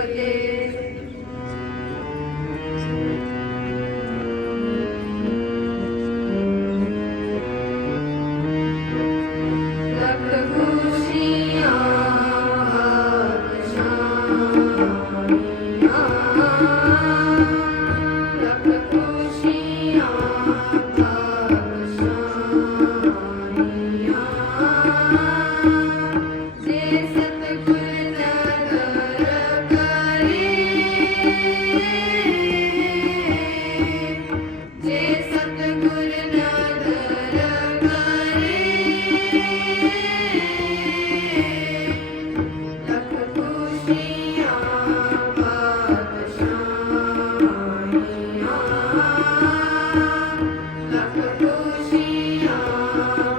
but Lucia.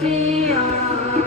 see us.